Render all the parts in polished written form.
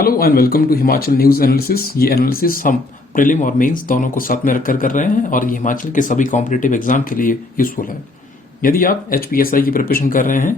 Hello and welcome to Himachal news analysis. ये analysis हम prelim और मेंस दोनों को साथ में रखकर कर रहे हैं और ये हिमाचल के सभी कॉम्पिटिटिव एग्जाम के लिए यूजफुल है। यदि आप HPSI की प्रिपरेशन कर रहे हैं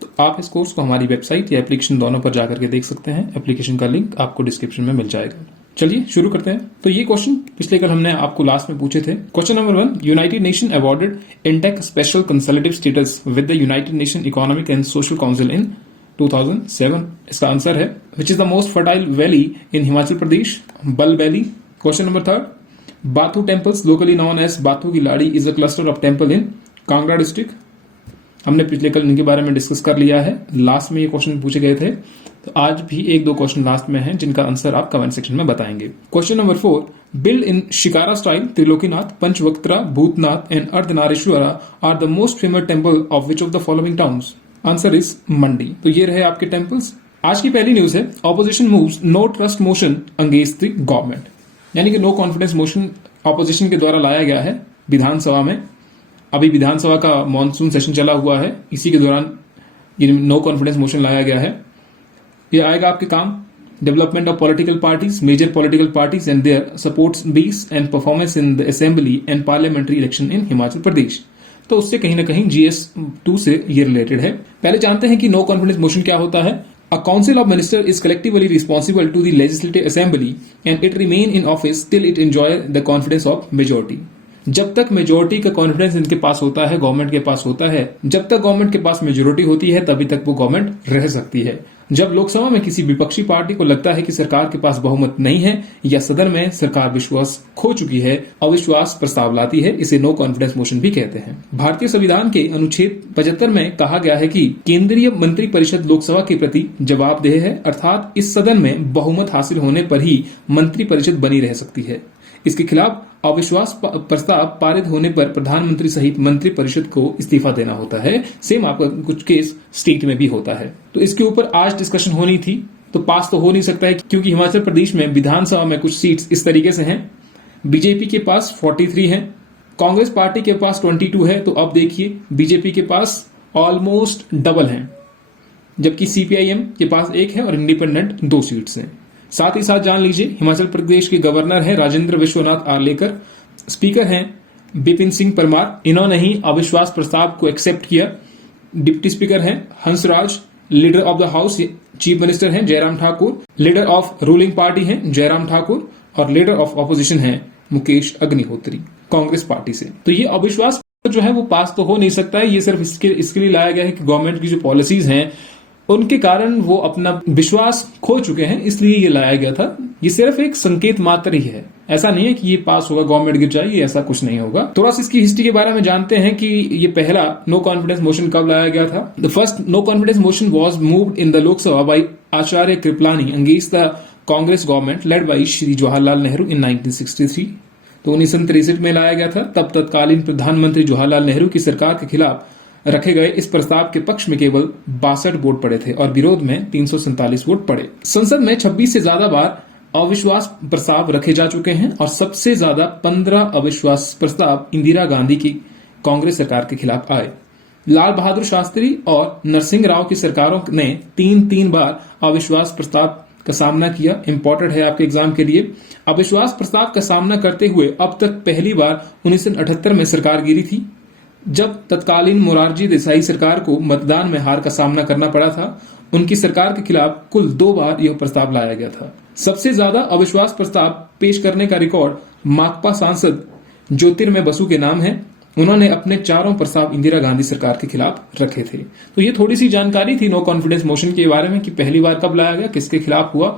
तो आप इस कोर्स को हमारी वेबसाइट या एप्लीकेशन दोनों पर जाकर के देख सकते हैं। एप्लीकेशन का लिंक आपको डिस्क्रिप्शन में मिल जाएगा। चलिए शुरू करते हैं। तो ये क्वेश्चन पिछले कल हमने आपको लास्ट में पूछे थे। Question number 1, United Nation awarded INTACH special consultative status with the United Nation economic and social council in 2007। इसका आंसर है which is the most fertile valley in Himachal Pradesh, Bal valley. Question number 3, Bathu temples locally known as Bathu की Ladi is a cluster of temple in Kangra district. हमने पिछले कल इनके बारे में discuss कर लिया है। लास्ट में ये क्वेश्चन पूछे गए थे, तो आज भी एक दो क्वेश्चन लास्ट में हैं जिनका आंसर आप कमेंट सेक्शन में बताएंगे। Question number 4, build in Shikhara style Trilokinath, Panchvaktra, Bhutnath and Ardhanarishvara are the most famous temple of which of the following towns. Answer is Mandi. तो ये रहे आपके टेम्पल्स। आज की पहली न्यूज है, opposition moves no trust motion against the government, यानी कि नो कॉन्फिडेंस मोशन ऑपोजिशन के द्वारा लाया गया है विधानसभा में। अभी विधानसभा का मॉनसून सेशन चला हुआ है, इसी के दौरान ये नो कॉन्फिडेंस मोशन लाया गया है। ये आएगा आपके काम development of political parties, major political parties and their supports base and performance in the assembly and parliamentary election in Himachal Pradesh. तो उससे कहीं ना कहीं GS2 से ये रिलेटेड है। पहले जानते हैं कि नो कॉन्फिडेंस मोशन क्या होता है। A council of minister is collectively responsible to the legislative assembly and it remain in office till it enjoy the confidence of majority. जब तक मेजोरिटी का कॉन्फिडेंस इनके पास होता है, गवर्नमेंट के पास होता है, जब तक गवर्नमेंट के पास मेजोरिटी होती है तभी तक वो गवर्नमेंट रह सकती है। जब लोकसभा में किसी विपक्षी पार्टी को लगता है कि सरकार के पास बहुमत नहीं है या सदन में सरकार विश्वास खो चुकी है, अविश्वास प्रस्ताव लाती है, इसे नो कॉन्फिडेंस मोशन भी कहते हैं। भारतीय संविधान के अनुच्छेद 75 में कहा गया है कि केंद्रीय मंत्री परिषद लोकसभा के प्रति जवाबदेह है, अर्थात इस सदन में बहुमत हासिल होने पर ही मंत्री परिषद बनी रह सकती है। इसके खिलाफ अविश्वास प्रस्ताव पारित होने पर प्रधानमंत्री सहित मंत्री परिषद को इस्तीफा देना होता है। सेम आपका कुछ केस स्टेट में भी होता है। तो इसके ऊपर आज डिस्कशन होनी थी, तो पास तो हो नहीं सकता है क्योंकि हिमाचल प्रदेश में विधानसभा में कुछ सीट्स इस तरीके से हैं। बीजेपी के पास 43 हैं, कांग्रेस पार्टी के पास 22 है। तो अब देखिए बीजेपी के पास ऑलमोस्ट डबल है, जबकि CPIM के पास 1 है और इंडिपेंडेंट 2 सीट्स हैं। साथ ही साथ जान लीजिए हिमाचल प्रदेश के गवर्नर हैं राजेंद्र विश्वनाथ आर्लेकर, स्पीकर हैं बिपिन सिंह परमार, इन्होंने ही अविश्वास प्रस्ताव को एक्सेप्ट किया। डिप्टी स्पीकर हैं Hansraj, leader of the house chief minister हैं Jairam Thakur, leader of ruling party हैं जयराम ठाकुर और लीडर ऑफ ऑपोजिशन हैं मुकेश अग्निहोत्री कांग्रेस पार्टी से। तो ये अविश्वास जो है वो पास तो हो नहीं सकता है। ये सिर्फ इसके लिए लाया गया है कि गवर्नमेंट की जो पॉलिसीज हैं उनके कारण वो अपना विश्वास खो चुके हैं, इसलिए ये लाया गया था। ये सिर्फ एक संकेत मात्र ही है, ऐसा नहीं है कि ये पास होगा गवर्नमेंट गिर जाएगी, ऐसा कुछ नहीं होगा। थोड़ा सा इसकी हिस्ट्री के बारे में जानते हैं कि ये पहला नो कॉन्फिडेंस मोशन कब लाया गया था। The first no confidence motion was moved in the Lok Sabha by Acharya Kripalani against the Congress government led by Shri Jawaharlal Nehru in 1963। तो 1963 में लाया गया था। तब तत्कालीन प्रधानमंत्री जवाहरलाल नेहरू की सरकार के खिलाफ रखे गए इस प्रस्ताव के पक्ष में केवल 62 वोट पड़े थे और विरोध में 347 वोट पड़े। संसद में 26 से ज्यादा बार अविश्वास प्रस्ताव रखे जा चुके हैं और सबसे ज्यादा 15 अविश्वास प्रस्ताव इंदिरा गांधी की कांग्रेस सरकार के खिलाफ आए। लाल बहादुर शास्त्री और नरसिंह राव की सरकारों ने 3 बार अविश्वास प्रस्ताव का सामना किया। इंपॉर्टेंट है आपके एग्जाम के लिए। अविश्वास प्रस्ताव का सामना करते हुए अब तक पहली बार 1978 में सरकार गिरी थी, जब तत्कालीन मोरारजी देसाई सरकार को मतदान में हार का सामना करना पड़ा था। उनकी सरकार के खिलाफ कुल 2 बार यह प्रस्ताव लाया गया था। सबसे ज्यादा अविश्वास प्रस्ताव पेश करने का रिकॉर्ड माकपा सांसद ज्योतिर्मय बसु के नाम है। उन्होंने अपने 4 प्रस्ताव इंदिरा गांधी सरकार के खिलाफ रखे थे। तो ये थोड़ी सी जानकारी थी नो कॉन्फिडेंस मोशन के बारे में कि पहली बार कब लाया गया, किसके खिलाफ हुआ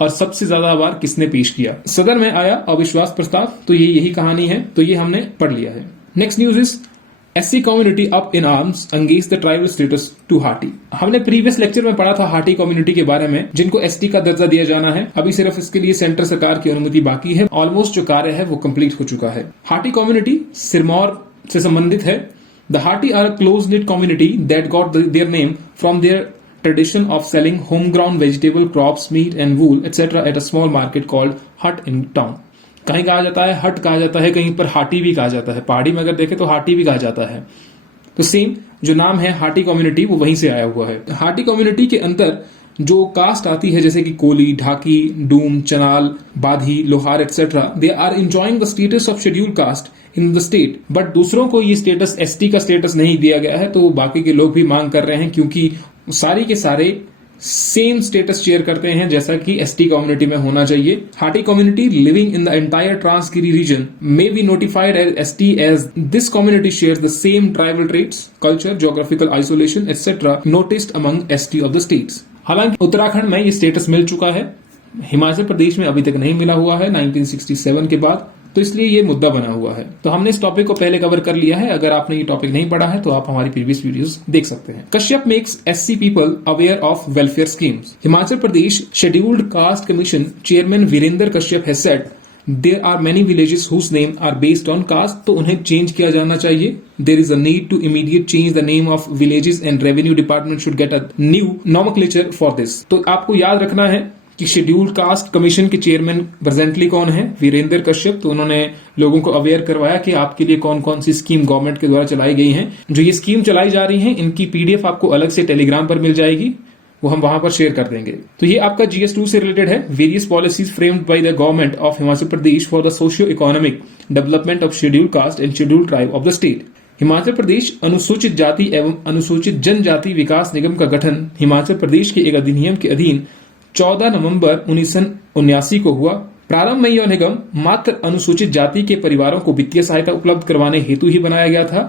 और सबसे ज्यादा बार किसने पेश किया। सदन में आया अविश्वास प्रस्ताव, तो ये यही कहानी है। तो ये हमने पढ़ लिया है। Next news is SC community up in arms against the tribal status to Hati. हमने प्रीवियस लेक्चर में पढ़ा था हाटी कम्युनिटी के बारे में, जिनको ST का दर्जा दिया जाना है। अभी सिर्फ इसके लिए सेंटर सरकार की अनुमति बाकी है। ऑलमोस्ट जो कार्य है वो कंप्लीट हो चुका है। हाटी कम्युनिटी सिरमौर से संबंधित है। The Hati are a close knit community that got their name from their tradition of selling home grown vegetable crops meat and wool etcetera at a small market called haat in town. कहीं कहा जाता है हट कहा जाता है, कहीं पर हाटी भी कहा जाता है। पहाड़ी में अगर देखें तो हाटी भी कहा जाता है। तो सेम जो नाम है हाटी कम्युनिटी वो वहीं से आया हुआ है। हाटी कम्युनिटी के अंदर जो कास्ट आती है जैसे कि कोली, ढाकी, Doom, Chanal, Badhi, Lohar etcetera, they are enjoying the status of schedule caste in the state, but दूसरों को ये स्टेटस एसटी का स्टेटस नहीं दिया गया है। तो बाकी के लोग भी मांग कर रहे हैं क्योंकि सारी के सारे सेम स्टेटस शेयर करते हैं जैसा कि एसटी कम्युनिटी में होना चाहिए। Hati community living in the entire Transgiri region may be notified as ST as this community shares the same tribal traits, culture, geographical isolation etcetera noticed among ST of the states. हालांकि उत्तराखंड में ये status मिल चुका है, हिमाचल प्रदेश में अभी तक नहीं मिला हुआ है 1967 के बाद, तो इसलिए ये मुद्दा बना हुआ है। तो हमने इस टॉपिक को पहले कवर कर लिया है। अगर आपने ये टॉपिक नहीं पढ़ा है तो आप हमारी प्रीवियस वीडियोस देख सकते हैं। Kashyap makes SC people aware of welfare schemes. Himachal Pradesh scheduled caste commission chairman Virender Kashyap has said there are many villages whose name are based on caste, तो उन्हें चेंज किया जाना चाहिए। There is a need to immediate change the name of villages and revenue department should get a new nomenclature for this. तो आपको याद रखना है कि शेड्यूल्ड कास्ट कमीशन के चेयरमैन प्रेजेंटली कौन है, वीरेंद्र कश्यप। तो उन्होंने लोगों को अवेयर करवाया कि आपके लिए कौन कौन सी स्कीम गवर्नमेंट के द्वारा चलाई गई हैं। जो ये स्कीम चलाई जा रही है इनकी पीडीएफ आपको अलग से टेलीग्राम पर मिल जाएगी, वो हम वहां पर शेयर कर देंगे। तो ये आपका GS2 से रिलेटेड है। Various policies framed by the government of Himachal Pradesh for the socio economic development of scheduled caste and scheduled tribe of the state. Himachal Pradesh अनुसूचित जाति एवं अनुसूचित जनजाति विकास निगम का गठन हिमाचल प्रदेश के एक अधिनियम के अधीन 14 नवंबर 1979 को हुआ। प्रारंभ में यह निगम मात्र अनुसूचित जाति के परिवारों को वित्तीय सहायता उपलब्ध करवाने हेतु ही बनाया गया था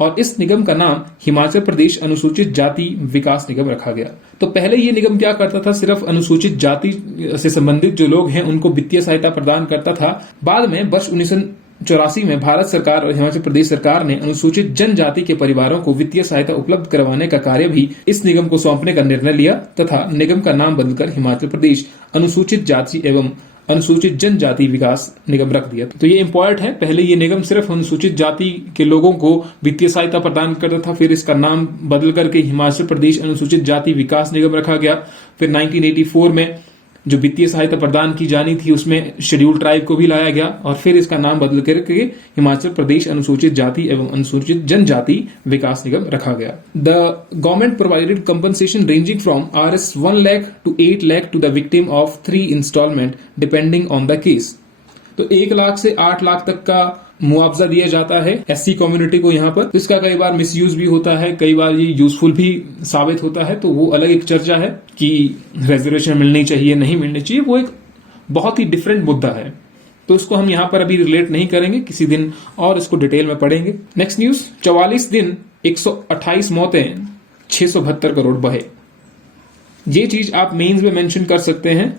और इस निगम का नाम हिमाचल प्रदेश अनुसूचित जाति विकास निगम रखा गया। तो पहले ये निगम क्या करता था, सिर्फ अनुसूचित जाति से संबंधित जो लोग हैं उनको वित्तीय सहायता प्रदान करता था। बाद में वर्ष 1984 में भारत सरकार और हिमाचल प्रदेश सरकार ने अनुसूचित जनजाति के परिवारों को वित्तीय सहायता उपलब्ध करवाने का कार्य भी इस निगम को सौंपने का निर्णय लिया तथा निगम का नाम बदलकर हिमाचल प्रदेश अनुसूचित जाति एवं अनुसूचित जनजाति विकास निगम रख दिया। तो ये इंपॉर्टेंट है। पहले ये निगम सिर्फ अनुसूचित जाति के लोगों को वित्तीय सहायता प्रदान करता था, फिर इसका नाम बदल करके हिमाचल प्रदेश अनुसूचित जाति विकास निगम रखा गया। फिर 1984 में जो वित्तीय सहायता प्रदान की जानी थी उसमें शेड्यूल ट्राइब को भी लाया गया और फिर इसका नाम बदल करके हिमाचल प्रदेश अनुसूचित जाति एवं अनुसूचित जनजाति विकास निगम रखा गया। The government provided compensation ranging from Rs 1 lakh to 8 lakh to the victim of 3 installment depending on the case. तो 1 लाख से 8 लाख तक का मुआवजा दिया जाता है एससी कम्युनिटी को यहाँ पर। तो इसका कई बार मिसयूज भी होता है, कई बार ये यूजफुल भी साबित होता है, तो वो अलग एक चर्चा है कि रिजर्वेशन मिलनी चाहिए नहीं मिलनी चाहिए, वो एक बहुत ही डिफरेंट मुद्दा है। तो इसको हम यहाँ पर अभी रिलेट नहीं करेंगे, किसी दिन और इसको डिटेल में पढ़ेंगे। नेक्स्ट न्यूज, 44 दिन 128 मौतें 672 करोड़ बहे। ये चीज आप मेंस में मेंशन कर सकते हैं,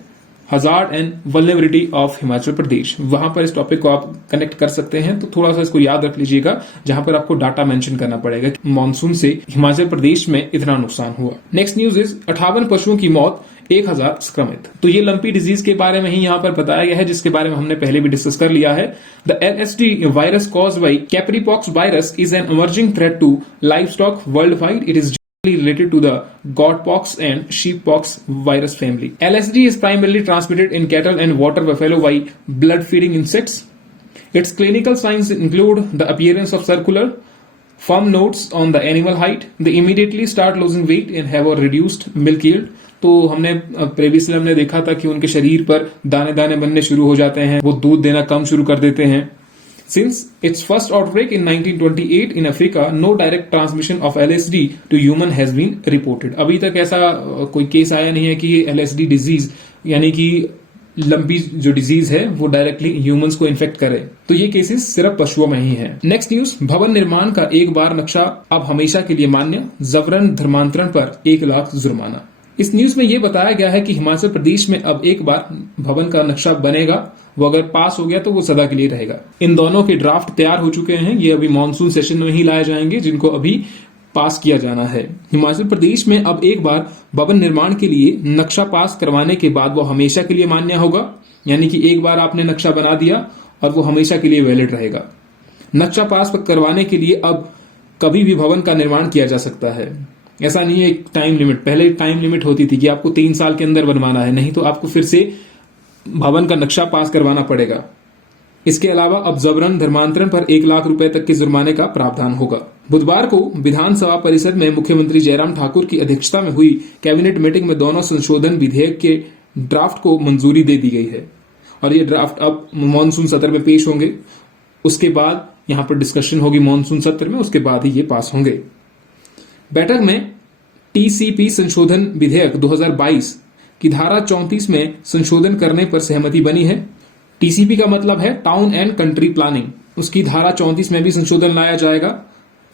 hazard and vulnerability of Himachal Pradesh, वहां पर इस टॉपिक को आप कनेक्ट कर सकते हैं। तो थोड़ा सा इसको याद रख लीजिएगा, जहां पर आपको डाटा मेंशन करना पड़ेगा कि मानसून से हिमाचल प्रदेश में इतना नुकसान हुआ। नेक्स्ट न्यूज इज 58 पशुओं की मौत, 1000 संक्रमित। तो ये लंपी डिजीज के बारे में ही यहाँ पर बताया गया है, जिसके बारे में हमने पहले भी डिस्कस कर लिया है। The LSD virus caused by capripox virus is an emerging threat to livestock worldwide. It is related to the godpox and sheeppox virus family. LSD is primarily transmitted in cattle and water buffalo by blood-feeding insects. Its clinical signs include the appearance of circular, firm nodes on the animal height. They immediately start losing weight and have a reduced milk yield. तो हमने previously हमने देखा था कि उनके शरीर पर दाने दाने बनने शुरू हो जाते हैं, वो दूध देना कम शुरू कर देते हैं। Since its first outbreak in 1928 in Africa, no direct transmission of LSD to human has been reported. अभी तक ऐसा कोई केस आया नहीं है कि LSD डिजीज यानी कि लंपी जो डिजीज है वो डायरेक्टली ह्यूमंस को इन्फेक्ट करे। तो ये केसेस सिर्फ पशुओं में ही है। नेक्स्ट न्यूज, भवन निर्माण का एक बार नक्शा अब हमेशा के लिए मान्य, जबरन धर्मांतरण पर 1 लाख जुर्माना। इस न्यूज में ये बताया गया है कि हिमाचल प्रदेश में अब एक बार भवन का नक्शा बनेगा, वो अगर पास हो गया तो वो सदा के लिए रहेगा। इन दोनों के ड्राफ्ट तैयार हो चुके हैं, ये अभी मॉनसून सेशन में ही लाए जाएंगे, जिनको अभी पास किया जाना है। हिमाचल प्रदेश में अब एक बार भवन निर्माण के लिए नक्शा पास करवाने के बाद वो हमेशा के लिए मान्य होगा, यानी कि एक बार आपने नक्शा बना दिया और वो हमेशा के लिए वैलिड रहेगा। नक्शा पास करवाने के लिए अब कभी भी भवन का निर्माण किया जा सकता है, ऐसा नहीं है एक टाइम लिमिट। पहले टाइम लिमिट होती थी कि आपको 3 साल के अंदर बनवाना है, नहीं तो आपको फिर से भवन का नक्शा पास करवाना पड़ेगा। इसके अलावा अब जबरन धर्मांतरण पर 1 लाख रुपए तक के जुर्माने का प्रावधान होगा। बुधवार को विधानसभा परिषद में मुख्यमंत्री जयराम ठाकुर की अध्यक्षता में हुई कैबिनेट मीटिंग में दोनों संशोधन विधेयक के ड्राफ्ट को मंजूरी दे दी गई है और ये ड्राफ्ट अब मॉनसून सत्र में पेश होंगे। उसके बाद यहां पर डिस्कशन होगी मॉनसून सत्र में, उसके बाद ही ये पास होंगे। बैठक में टीसीपी संशोधन विधेयक 2022 की धारा 34 में संशोधन करने पर सहमति बनी है। टीसीपी का मतलब है टाउन एंड कंट्री प्लानिंग, उसकी धारा 34 में भी संशोधन लाया जाएगा।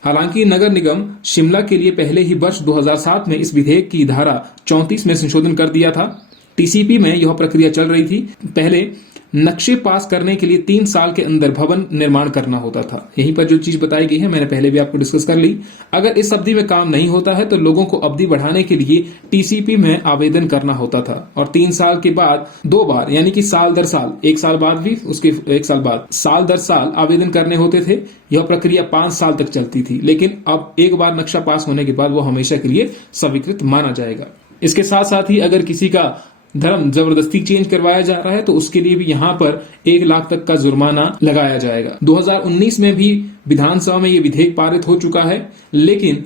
हालांकि नगर निगम शिमला के लिए पहले ही वर्ष 2007 में इस विधेयक की धारा 34 में संशोधन कर दिया था। टीसीपी में यह प्रक्रिया चल रही थी। पहले नक्शे पास करने के लिए 3 साल के अंदर भवन निर्माण करना होता था। यहीं पर जो चीज बताई गई है मैंने पहले भी आपको डिस्कस कर ली। अगर इस अवधि में काम नहीं होता है तो लोगों को अवधि बढ़ाने के लिए टीसीपी में आवेदन करना होता था और 3 साल के बाद 2 बार यानी कि साल दर साल, 1 साल बाद भी उसके 1 साल बाद साल दर साल आवेदन करने होते थे। यह प्रक्रिया 5 साल तक चलती थी, लेकिन अब एक बार नक्शा पास होने के बाद वो हमेशा के लिए स्वीकृत माना जाएगा। इसके साथ साथ ही अगर किसी का धर्म जबरदस्ती चेंज करवाया जा रहा है तो उसके लिए भी यहां पर 1 लाख तक का जुर्माना लगाया जाएगा। 2019 में भी विधानसभा में यह विधेयक पारित हो चुका है, लेकिन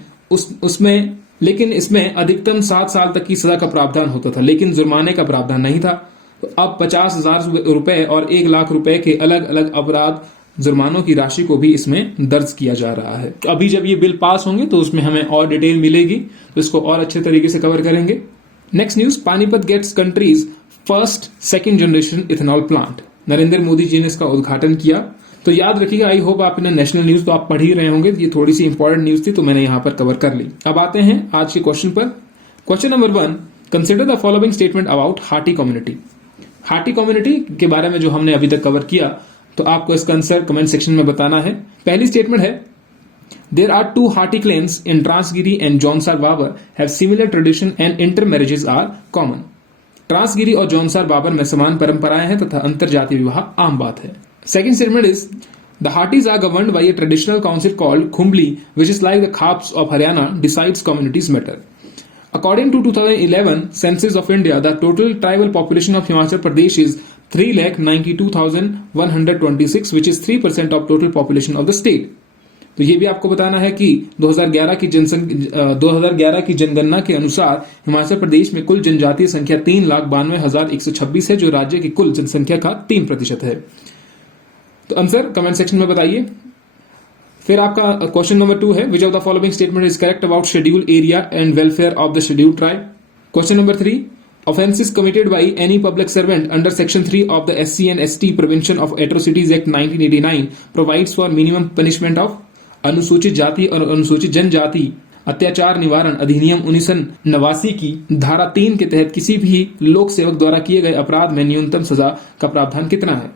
इसमें अधिकतम 7 साल तक की सजा का प्रावधान होता था, लेकिन जुर्माने का प्रावधान नहीं था। तो अब 50,000 रुपए और 1 लाख रुपए के अलग अलग अपराध जुर्मानों की राशि को भी इसमें दर्ज किया जा रहा है। अभी जब ये बिल पास होंगे तो उसमें हमें और डिटेल मिलेगी, तो इसको और अच्छे तरीके से कवर करेंगे। Next news, Panipat gets country's first second generation ethanol plant. Narendra Modi ji ने इसका उद्घाटन किया। तो याद रखिएगा, आई होप आपने नेशनल न्यूज तो आप पढ़ ही रहे होंगे, ये थोड़ी सी इंपॉर्टेंट न्यूज थी तो मैंने यहां पर कवर कर ली। अब आते हैं आज के क्वेश्चन पर। Question number 1, consider the following statement about Hati community. Hati community के बारे में जो हमने अभी तक कवर किया, तो आपको इसका आंसर कमेंट सेक्शन में बताना है। पहली स्टेटमेंट है, There are 2 Hati clans in Transgiri and Jaunsar Babar have similar tradition and intermarriages are common. Transgiri और जौनसार बाबर में समान परंपराएं हैं तथा अंतरजातीय विवाह आम बात है। Second statement is, the Hatis are governed by a traditional council called Khumbli, which is like the Khaps of Haryana, decides communities matter. According to 2011 census of India, the total tribal population of Himachal Pradesh is 3,92,126, which is 3% of total population of the state. तो ये भी आपको बताना है कि 2011 की जनगणना के अनुसार हिमाचल प्रदेश में कुल जनजातीय संख्या 3,92,126 है, जो राज्य की कुल जनसंख्या का 3% है। तो आंसर कमेंट सेक्शन में बताइए। फिर आपका क्वेश्चन नंबर 2 है, विच of the following statement is correct about schedule area and welfare of the schedule tribe. Question number 3, offences committed by any public servant under section 3 of the SC and ST Prevention of Atrocities Act 1989 provides for minimum punishment of। अनुसूचित जाति और अनुसूचित जनजाति अत्याचार निवारण अधिनियम 1989 की धारा 3 के तहत किसी भी लोक सेवक द्वारा किए गए अपराध में न्यूनतम सजा का प्रावधान कितना है।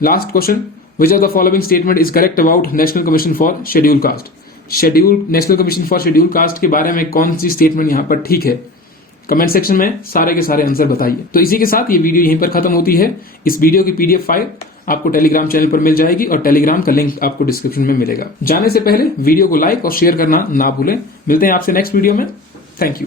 Last question, which of the following statement is correct about national commission for schedule caste. National commission for schedule caste के बारे में कौन सी स्टेटमेंट यहाँ पर ठीक है, कमेंट सेक्शन में सारे के सारे आंसर बताइए। तो इसी के साथ ये वीडियो यहीं पर खत्म होती है। इस वीडियो की PDF फाइल आपको टेलीग्राम चैनल पर मिल जाएगी और टेलीग्राम का लिंक आपको डिस्क्रिप्शन में मिलेगा। जाने से पहले वीडियो को लाइक और शेयर करना ना भूलें। मिलते हैं आपसे नेक्स्ट वीडियो में। Thank you.